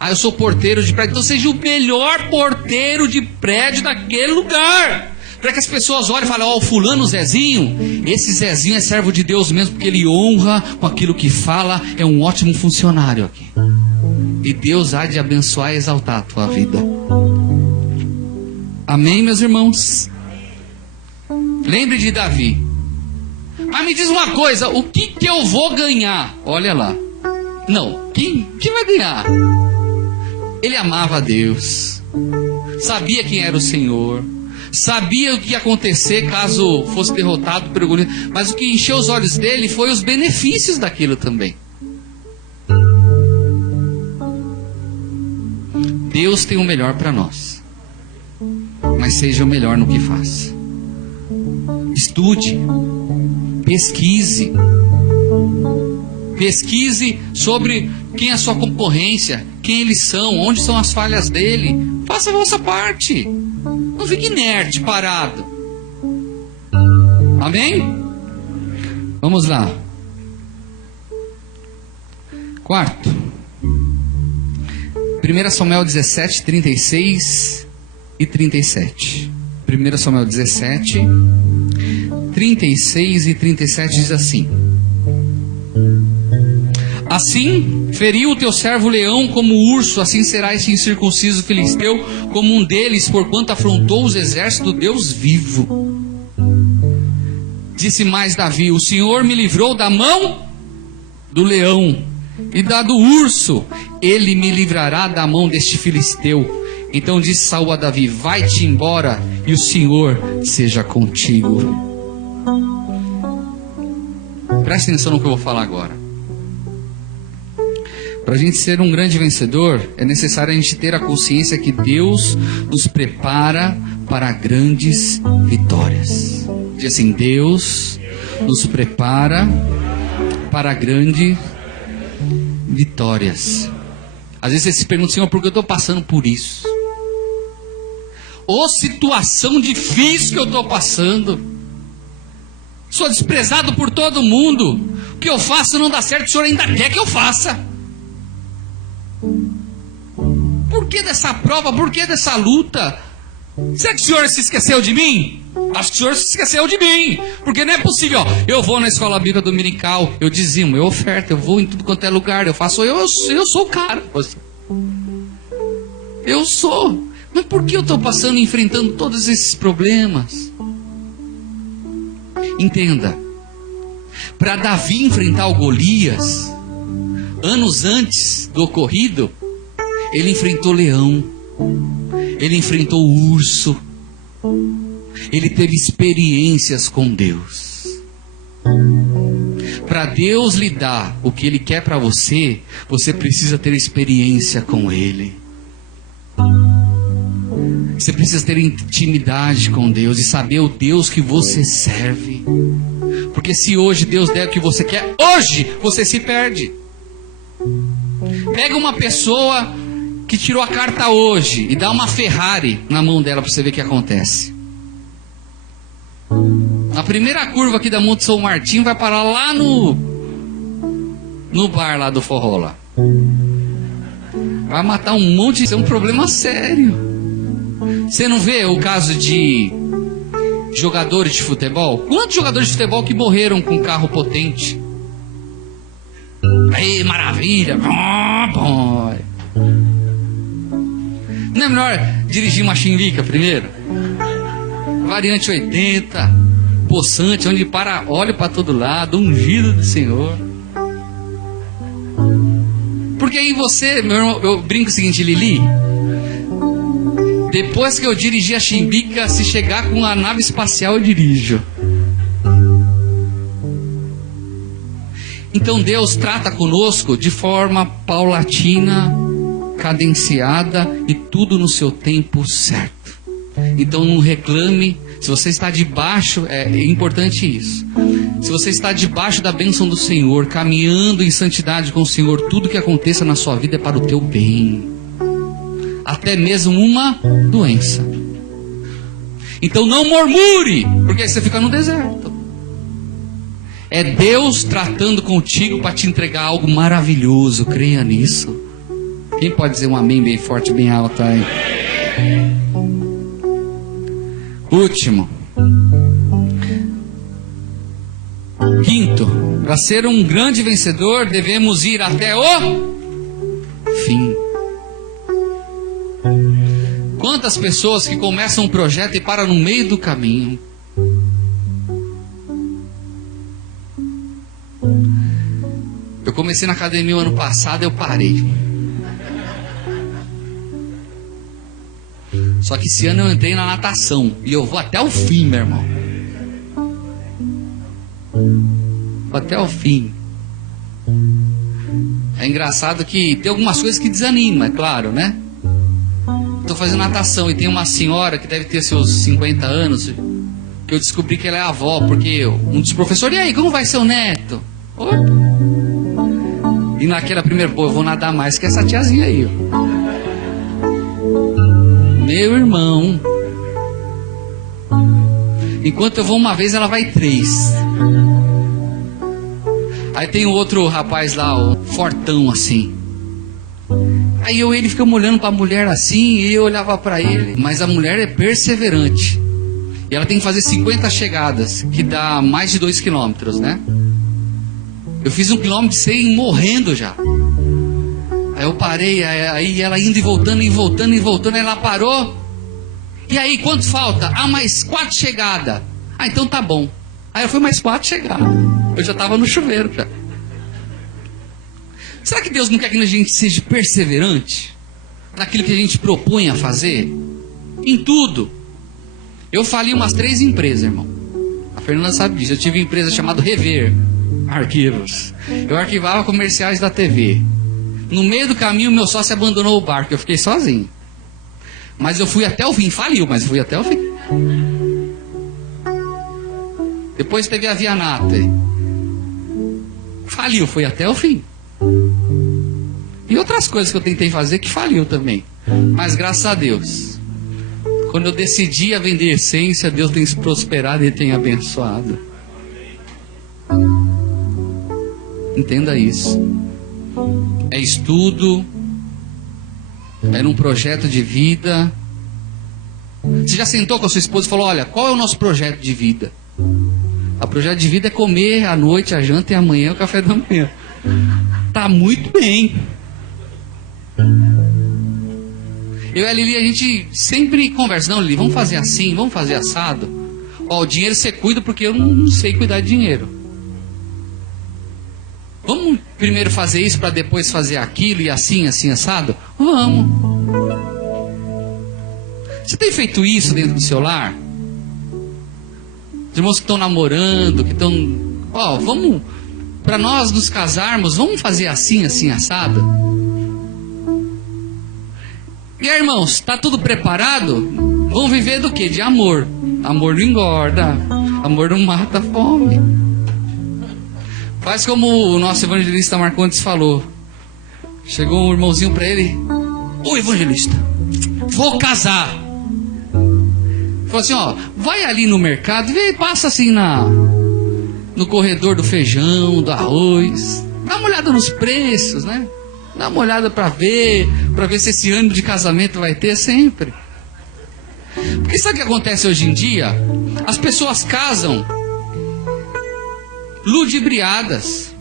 Eu sou porteiro de prédio. Então seja o melhor porteiro de prédio daquele lugar. Para que as pessoas olhem e falem, o fulano Zezinho, esse Zezinho é servo de Deus mesmo, porque ele honra com aquilo que fala, é um ótimo funcionário aqui. E Deus há de abençoar e exaltar a tua vida. Amém, meus irmãos? Lembre de Davi. Mas me diz uma coisa, o que eu vou ganhar? Olha lá. Não, quem vai ganhar? Ele amava a Deus, sabia quem era o Senhor, sabia o que ia acontecer caso fosse derrotado pelo Golias, mas o que encheu os olhos dele foi os benefícios daquilo também. Deus tem o melhor para nós, mas seja o melhor no que faz. Estude, pesquise sobre quem é a sua concorrência, quem eles são, onde são as falhas dele. Faça a vossa parte. Não Não fique inerte, parado. Amém? Vamos lá. Quarto. 1 Samuel 17, 36 e 37. 1 Samuel 17, 36 e 37 diz assim: assim feriu o teu servo leão como urso, assim será esse incircunciso filisteu como um deles, porquanto afrontou os exércitos do Deus vivo. Disse mais Davi: o Senhor me livrou da mão do leão e da do urso, ele me livrará da mão deste filisteu. Então disse Saul a Davi: vai-te embora e o Senhor seja contigo. Preste atenção no que eu vou falar agora. Para a gente ser um grande vencedor, é necessário a gente ter a consciência que Deus nos prepara para grandes vitórias. Diz assim: Deus nos prepara para grandes vitórias. Às vezes você se pergunta: Senhor, por que eu estou passando por isso? Ô situação difícil que eu estou passando. Sou desprezado por todo mundo. O que eu faço não dá certo, o Senhor ainda quer que eu faça. Por que dessa prova? Por que dessa luta? Será que o Senhor se esqueceu de mim? Acho que o Senhor se esqueceu de mim. Porque não é possível, ó. Eu vou na escola bíblica dominical, eu dizimo, eu oferto, eu vou em tudo quanto é lugar, eu faço, eu sou o cara. Eu sou. Mas por que eu estou passando e enfrentando todos esses problemas? Entenda. Para Davi enfrentar o Golias, anos antes do ocorrido, ele enfrentou leão, ele enfrentou o urso, ele teve experiências com Deus. Para Deus lhe dar o que Ele quer para você, você precisa ter experiência com Ele. Você precisa ter intimidade com Deus e saber o Deus que você serve. Porque se hoje Deus der o que você quer, hoje você se perde. Pega uma pessoa que tirou a carta hoje e dá uma Ferrari na mão dela para você ver o que acontece. Na primeira curva aqui da Monte São Martinho vai parar lá no bar lá do forró lá. Vai matar um monte, isso é um problema sério. Você não vê o caso de jogadores de futebol? Quantos jogadores de futebol que morreram com carro potente? Aí, maravilha! Não é melhor dirigir uma Chimbica primeiro? Variante 80, possante, onde para, olha para todo lado, ungido do Senhor. Porque aí você, meu irmão, eu brinco o seguinte, Lili, depois que eu dirigi a Chimbica, se chegar com a nave espacial eu dirijo. Então Deus trata conosco de forma paulatina, cadenciada e tudo no seu tempo certo. Então não reclame. Se você está debaixo, é importante isso. Se você está debaixo da bênção do Senhor, caminhando em santidade com o Senhor, tudo que aconteça na sua vida é para o teu bem. Até mesmo uma doença. Então não murmure, porque aí você fica no deserto. É Deus tratando contigo para te entregar algo maravilhoso. Creia nisso. Quem pode dizer um amém bem forte, bem alto aí? Último. Quinto, para ser um grande vencedor, devemos ir até o fim. Quantas pessoas que começam um projeto e param no meio do caminho? Eu comecei na academia o ano passado, eu parei. Só que esse ano eu entrei na natação e eu vou até o fim, meu irmão. Vou até o fim. É engraçado que tem algumas coisas que desanimam, é claro, né? Estou fazendo natação e tem uma senhora que deve ter seus 50 anos, que eu descobri que ela é avó, porque um dos professores, e aí, como vai ser o neto? Opa. E naquela primeira, pô, eu vou nadar mais que essa tiazinha aí, ó. Meu irmão, Enquanto eu vou uma vez, ela vai 3. Aí tem um outro rapaz lá, um fortão assim. Aí ele fica olhando para a mulher assim, e eu olhava para ele. Mas a mulher é perseverante. E ela tem que fazer 50 chegadas, que dá mais de 2 quilômetros, né? Eu fiz 1 quilômetro sem morrendo já. Aí eu parei, aí ela indo e voltando, aí ela parou. E aí, quanto falta? Mais 4 chegadas. Então tá bom. Aí eu fui mais 4 chegadas. Eu já estava no chuveiro já. Será que Deus não quer que a gente seja perseverante naquilo que a gente propõe a fazer? Em tudo. Eu falei umas 3 empresas, irmão. A Fernanda sabe disso. Eu tive uma empresa chamada Rever Arquivos. Eu arquivava comerciais da TV. No meio do caminho, meu sócio abandonou o barco. Eu fiquei sozinho. Mas eu fui até o fim. Faliu, mas fui até o fim. Depois teve a Vianata. Faliu, fui até o fim. E outras coisas que eu tentei fazer que faliu também. Mas graças a Deus, quando eu decidi a vender essência, Deus tem prosperado e tem abençoado. Entenda isso. É estudo, é num projeto de vida. Você já sentou com a sua esposa e falou: olha, qual é o nosso projeto de vida? O projeto de vida é comer à noite, a janta e amanhã o café da manhã. Tá muito bem. Eu e a Lili, a gente sempre conversa. Não, Lili, vamos fazer assim, vamos fazer assado. O dinheiro você cuida, porque eu não sei cuidar de dinheiro. Vamos primeiro fazer isso para depois fazer aquilo e assim, assim, assado? Vamos. Você tem feito isso dentro do seu lar? Os irmãos que estão namorando, que estão... vamos... Para nós nos casarmos, vamos fazer assim, assim, assado? E aí, irmãos, está tudo preparado? Vamos viver do quê? De amor. Amor não engorda. Amor não mata a fome. Faz como o nosso evangelista Marcondes falou. Chegou um irmãozinho para ele: ô evangelista, vou casar. Falou assim: vai ali no mercado e passa assim no corredor do feijão, do arroz. Dá uma olhada nos preços, né? Dá uma olhada para ver se esse ânimo de casamento vai ter sempre. Porque sabe o que acontece hoje em dia? As pessoas casam ludibriadas,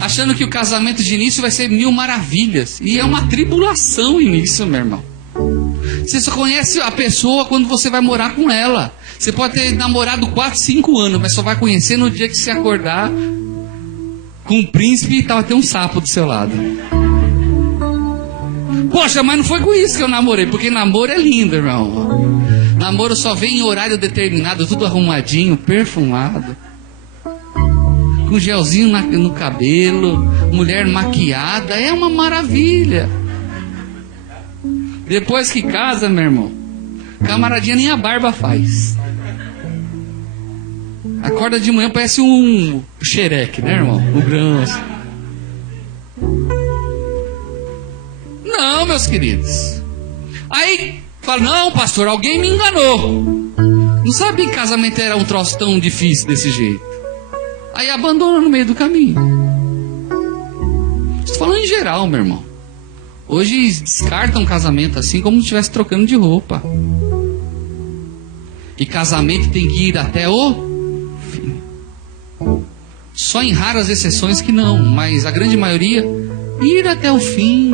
achando que o casamento de início vai ser 1000 maravilhas. E é uma tribulação início, meu irmão. Você só conhece a pessoa quando você vai morar com ela. Você pode ter namorado 4, 5 anos, mas só vai conhecer no dia que você acordar com um príncipe e tal, ter um sapo do seu lado. Poxa, mas não foi com isso que eu namorei, porque namoro é lindo, irmão. Namoro só vem em horário determinado, tudo arrumadinho, perfumado, com gelzinho no cabelo, mulher maquiada, é uma maravilha. Depois que casa, meu irmão, camaradinha nem a barba faz. Acorda de manhã, parece um xereque, né, irmão? Um grão assim. Não, meus queridos. Aí fala: não, pastor, alguém me enganou. Não sabia que casamento era um troço tão difícil desse jeito. Aí abandona no meio do caminho. Estou falando em geral, meu irmão. Hoje descartam casamento assim como se estivesse trocando de roupa. E casamento tem que ir até o fim. Só em raras exceções que não, mas a grande maioria, ir até o fim.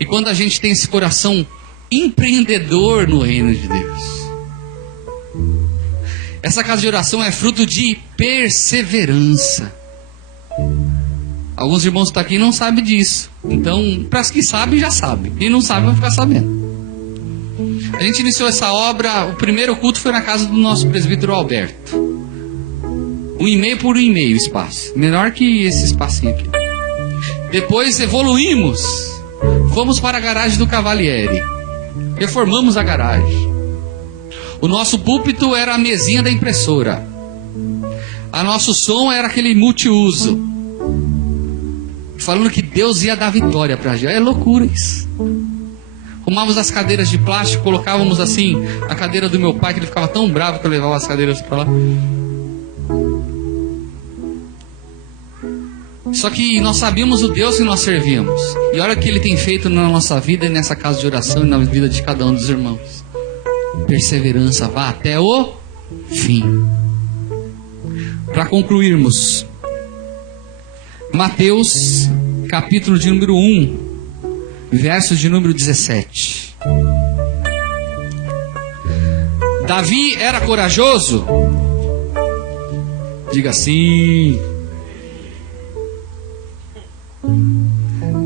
E quando a gente tem esse coração empreendedor no reino de Deus, essa casa de oração é fruto de perseverança. Alguns irmãos que estão aqui não sabem disso. Então, para os que sabem, já sabem. Quem não sabe, vai ficar sabendo. A gente iniciou essa obra, o primeiro culto foi na casa do nosso presbítero Alberto. 1,5 por 1,5 espaço. Menor que esse espacinho aqui. Depois evoluímos. Fomos para a garagem do Cavalieri. Reformamos a garagem. O nosso púlpito era a mesinha da impressora. A nosso som era aquele multiuso. Falando que Deus ia dar vitória para a gente. É loucura isso. Arrumávamos as cadeiras de plástico, colocávamos assim a cadeira do meu pai, que ele ficava tão bravo que eu levava as cadeiras para lá. Só que nós sabíamos o Deus que nós servíamos. E olha o que Ele tem feito na nossa vida e nessa casa de oração e na vida de cada um dos irmãos. Perseverança, vá até o fim. Para concluirmos, Mateus, capítulo de número 1, verso de número 17. Davi era corajoso? Diga sim.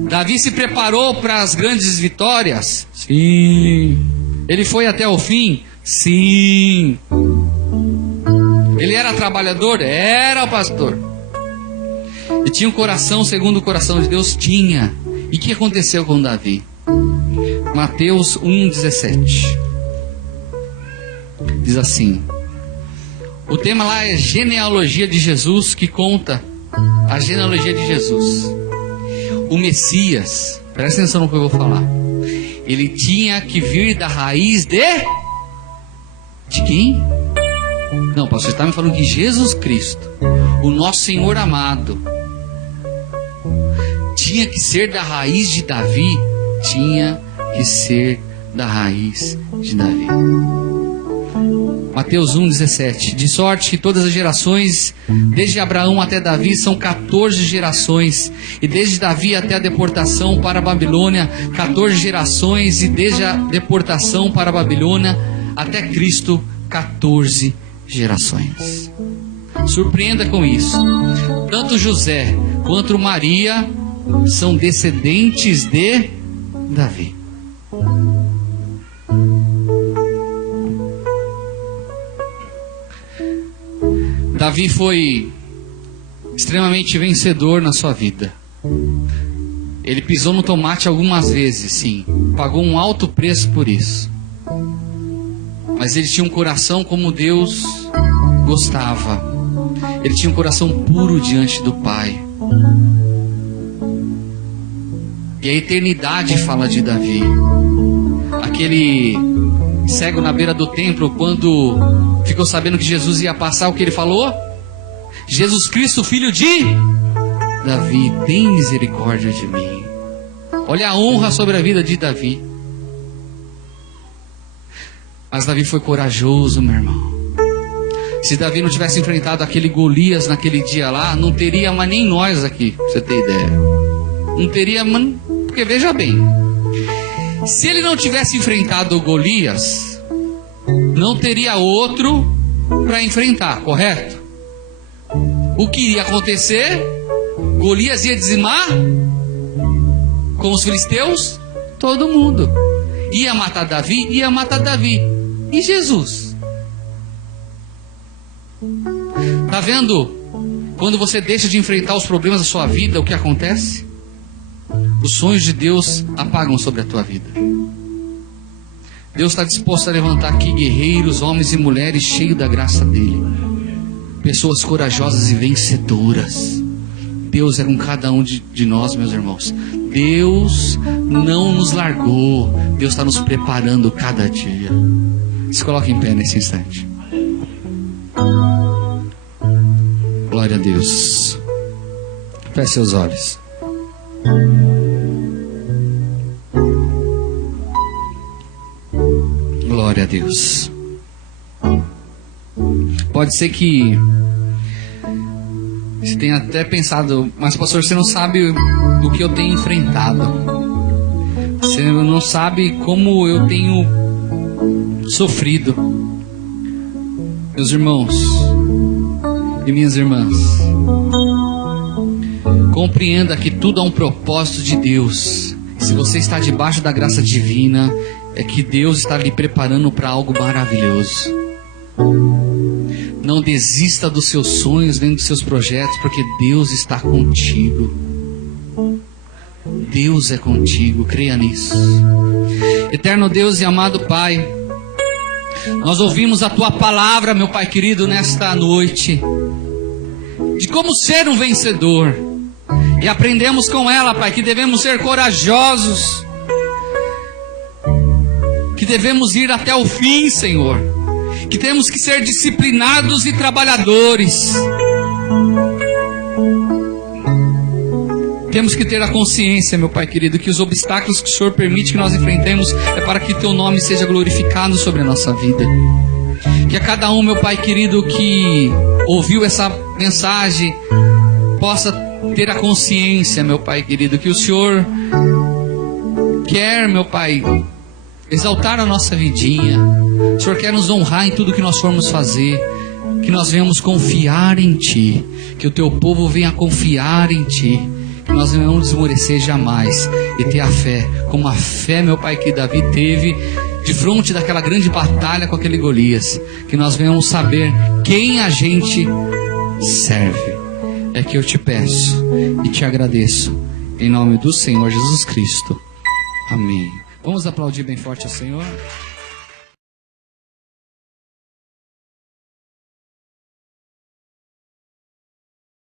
Davi se preparou para as grandes vitórias? Sim. Ele foi até o fim? Sim. Ele era trabalhador? Era, o pastor. E tinha um coração segundo o coração de Deus? Tinha. E o que aconteceu com Davi? Mateus 1,17 diz assim. O tema lá é genealogia de Jesus, que conta a genealogia de Jesus. O Messias, presta atenção no que eu vou falar, ele tinha que vir da raiz de quem? Não, pastor, você está me falando que Jesus Cristo, o nosso Senhor amado, tinha que ser da raiz de Davi? Tinha que ser da raiz de Davi. Mateus 1,17. De sorte que todas as gerações, desde Abraão até Davi, são 14 gerações. E desde Davi até a deportação para a Babilônia, 14 gerações. E desde a deportação para a Babilônia até Cristo, 14 gerações. Surpreenda com isso. Tanto José quanto Maria são descendentes de Davi. Davi foi extremamente vencedor na sua vida. Ele pisou no tomate algumas vezes, sim. Pagou um alto preço por isso. Mas ele tinha um coração como Deus gostava. Ele tinha um coração puro diante do Pai. E a eternidade fala de Davi. Aquele cego na beira do templo, quando ficou sabendo que Jesus ia passar, o que ele falou? Jesus Cristo, filho de Davi, tem misericórdia de mim. Olha a honra sobre a vida de Davi. Mas Davi foi corajoso, meu irmão. Se Davi não tivesse enfrentado aquele Golias naquele dia lá, não teria mais nem nós aqui, pra você ter ideia. Não teria, porque veja bem, se ele não tivesse enfrentado o Golias, não teria outro para enfrentar, correto? O que iria acontecer? Golias ia dizimar com os filisteus? Todo mundo. Ia matar Davi? Ia matar Davi. E Jesus? Está vendo? Quando você deixa de enfrentar os problemas da sua vida, o que acontece? Os sonhos de Deus apagam sobre a tua vida. Deus está disposto a levantar aqui guerreiros, homens e mulheres cheios da graça dele. Pessoas corajosas e vencedoras. Deus é com cada um de nós, meus irmãos. Deus não nos largou. Deus está nos preparando cada dia. Se coloque em pé nesse instante. Glória a Deus. Feche seus olhos. Glória a Deus. Pode ser que você tenha até pensado, mas pastor, você não sabe o que eu tenho enfrentado. Você não sabe como eu tenho sofrido. Meus irmãos e minhas irmãs, compreenda que tudo há um propósito de Deus. Se você está debaixo da graça divina, é que Deus está lhe preparando para algo maravilhoso. Não desista dos seus sonhos, nem dos seus projetos, porque Deus está contigo. Deus é contigo, creia nisso. Eterno Deus e amado Pai, nós ouvimos a Tua palavra, meu Pai querido, nesta noite, de como ser um vencedor. E aprendemos com ela, Pai, que devemos ser corajosos. que devemos ir até o fim, Senhor, que temos que ser disciplinados e trabalhadores. Temos que ter a consciência, meu Pai querido, que os obstáculos que o Senhor permite que nós enfrentemos é para que Teu nome seja glorificado sobre a nossa vida. Que a cada um, meu Pai querido, que ouviu essa mensagem, possa ter a consciência, meu Pai querido, que o Senhor quer, meu Pai, exaltar a nossa vidinha. O Senhor quer nos honrar em tudo que nós formos fazer. Que nós venhamos confiar em Ti. Que o Teu povo venha confiar em Ti. Que nós não vamos esmorecer jamais. E ter a fé, como a fé, meu Pai, que Davi teve de frente daquela grande batalha com aquele Golias. Que nós venhamos saber quem a gente serve. É que eu te peço e te agradeço. Em nome do Senhor Jesus Cristo. Amém. Vamos aplaudir bem forte ao Senhor.